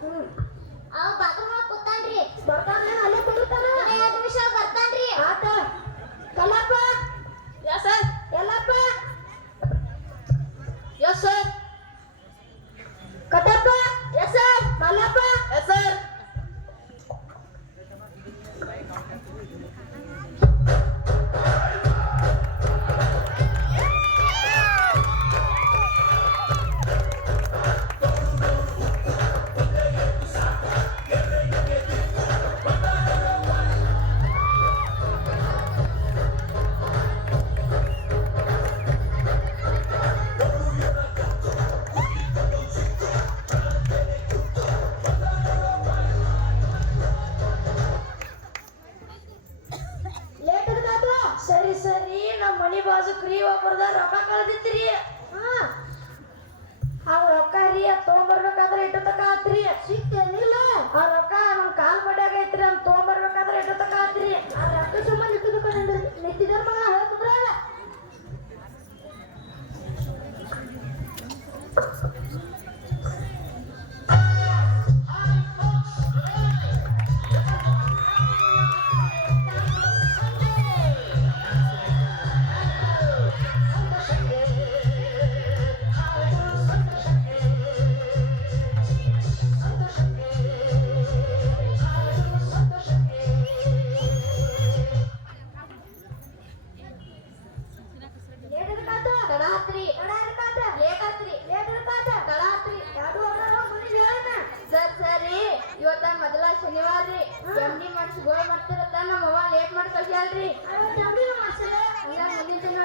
ಅವ ಬಾತ್ರೂಮ್ ಕೂತಾನ್ರಿ. ಬರ್ತಾನೆ ಅಲ್ಲೇ ಕುಂದಿರ್ತಾನ. 5 ನಿಮಿಷ ಬರ್ತಾನ್ರಿ. ಆತ Kallappa. Yes sir. Yellappa. Yes sir. Kattappa. Yes sir. Mallappa. Yes sir. ಸರಿ ಸರಿ ನಮ್ಮ ಮನಿ ಬಾಜು ಕ್ರೀ ಒಬ್ಬರದ ರೊಕ್ಕ ಕಳ್ದಿತ್ರಿ. ಆ ರೊಕ್ಕ ರೀ ತೊಗೊಂಬರ್ಬೇಕಾದ್ರೆ ಇಟ್ಟು ತಕ ಆತ್ರಿ. ಸಿಕ್ತೇನಿಲ್ಲ ಆ ರೊಕ್ಕ ನಮ್ ಕಾಲ್ ಮಡ್ಯಾಗ ಐತ್ರಿ. ಅಂತ ತೊಗೊಂಬರ್ಬೇಕಾದ್ರೆ ಇಟ್ಟು ತಕ ಆತ್ರಿ. ಆ ರೊಕ್ಕ ಸಂಬಂಧ ಇಟ್ಟು ತಕ ನಿಂತಿದ್ದಾರ ಮಗ ಹೇಳ್ತಿದ್ರ. ಇವತ್ತ ಮೊದಲ ಶನಿವಾರ ರೀ. ಎಮ್ಡಿ ಮಾಡಿಸಿ ಗೋಳ್ ಮಾಡ್ತಿರತ್ತ ನಮ್ಮ ಅವ್ವ ಲೇಟ್ ಮಾಡಿ ಕಳ್ಸ್ಯಾಳ್ರಿ. ಮುಂದಿನ ತಿಂಗಳ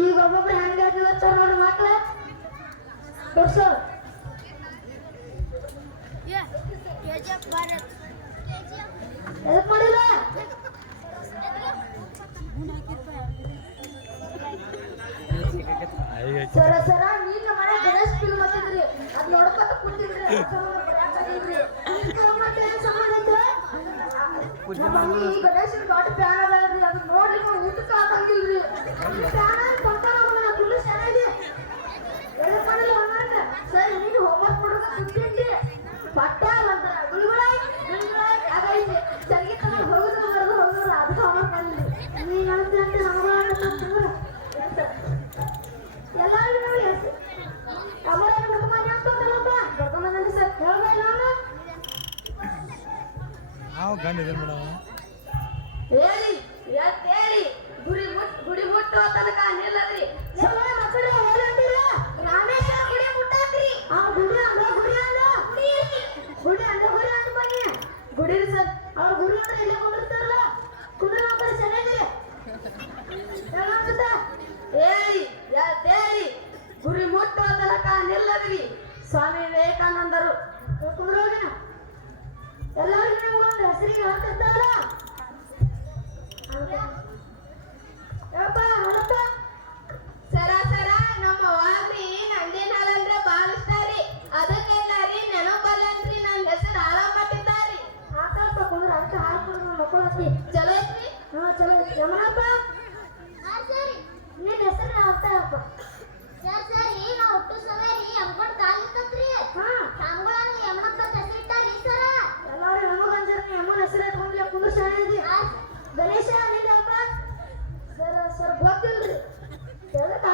ಈಗ ಒಬ್ಬೊಬ್ರು ಹೆಂಗ ನೋಡಿ ಮಕ್ಳ ತೋರ್ಸು. ಎದಕ್ ಮಾಡಿಲ್ಲ ಸರ ಸರ ನೀನ್ ಮನೆ ಗಣೇಶ್ ಫಿಲ್ಮ್ ಹತ್ತಿದ್ರಿ. ಅದ್ ನೋಡ್ಕೊತ ಕುಂತಿದ್ರಿ. ಗಣೇಶನ್ ಗಾಡಿ ಪ್ಯಾನ್ ಅದಾವ್ರಿ. ಅದು ನೋಡ್ಲಿಕ್ಕೆ ಊಟಕ್ಕೆ ಹಾಕಂಗಿಲ್ರಿ. ಸರ್ ನೀನು ಹೋಮ್ವರ್ಕ್ ಮಾಡೋದ ಕುಂತಿದ್ರಿ. ಬಟ್ಟೆ ಅಲ್ಲಂತ ಗುಳಿಗುಳ ಆಗೈತಿ. ಸಂಗೀತ ಹೋಗುದು ಬರೋದು ಹೋಗುದು ಅದಕ್ಕೆ ಹೋಮ್ವರ್ಕ್ ಮಾಡಿದ್ರಿ. ನೀನ್ ಹೇಳ್ತಿ ಅಂತ ನಮಗ ಎಲ್ಲಾರು ಅಮರ ಹುಡುಗಮನೆ ಅಂತಂದ್ರಲ್ಲಪ್ಪ ಬರ್ಕೊಂಬಂದ್ರಿ ಸರ್. ಹೇಳ್ಬೇಡ ನಾವು ಗಂಡಿದ್ದೀವಿ ಮೇಡಮ್. ಹೇಳಿ ಹೇಳಿ ಗುಡಿ ಮುಟ್ಟು ತನಕ ನಿಲ್ಲದ್ರಿ. ಮಕ್ಕಳು ಹೇಳಂತಿಲ್ಲ. ರಾಮೇಶ ಗುಡಿ ಮುಟ್ಟಾಕ್ರಿ. ಆ ಗುಡಿ ಅಂದ ಗುಡಿ ಅಂದ ಗುಡಿ ಅಂದ ಗುಡಿ ಅಂತ ಬನ್ನಿ. ಗುಡಿ ಸರ್ ಅವ್ರ ಗುಡಿ ಅಂದ್ರೆ ಇಲ್ಲೇ ಕುಂದಿರ್ತಾರಲ್ಲ. ಕುಂದ್ರ ಮಕ್ಕಳು ಚೆನ್ನಾಗಿದೆ. ಹೇಳಿ ಗುರಿ ಮುಟ್ಟುವ ತನಕ ನಿಲ್ಲದ್ರಿ. ಸ್ವಾಮಿ ವಿವೇಕಾನಂದರು ಕುಂದ್ರೋಗಿನ ಎಲ್ಲರಿಗೂ ನಮಗೊಂದು ಹೆಸರಿಗೆ ಹೇಳ್ತಿರ್ತಾರಲ್ಲ. ಯಪ್ಪ ನೋಡಪ್ಪ ಸರ ನಮ್ಮ ಅವ್ವಾಗ್ರಿ ನಂದೇನ್ ಹಾಲಂದ್ರ ಬಾಳ ಇಷ್ಟ ರೀ. ಅದಕ್ಕೆಲ್ಲ ರೀ ನೆನಪಲ್ಲಂತ್ರಿ ನನ್ನ ಹೆಸರು ಹಾಳ ಮಾಡಿದ್ದಾರಿ. ಹಾಕಲ್ಪ ಕುಂದ್ರ ಅಂತ ಹಾಲು ಕುಡಿದು ಮಕ್ಕಳತ್ತಿ ಚಲೋ ಐತ್ರಿ. ಚಲೋ ಯಮನಪ್ಪ ಸರಿ ನಿನ್ನ ಹೆಸರು ಆಗ್ತಾಯಪ್ಪ. ಸರಿ ನಾವು ಹುಟ್ಟು ಸಮಯ ರೀ ಅಮ್ಕೊಂಡ್ ಕಾಲಿತ್ತತ್ರಿ. ಸಾಂಗುಳನ ಯಮನಪ್ಪ ಹೆಸರಿಟ್ಟಾರಿ ಸರ. ಎಲ್ಲಾರು ನಮಗಂಜರ ಯಮನ ಹೆಸರು ಇಟ್ಕೊಂಡ್ಲೆ ಕುಂದ್ರ ಶಾಣೆ ಗಣೇಶ ನಿಂದ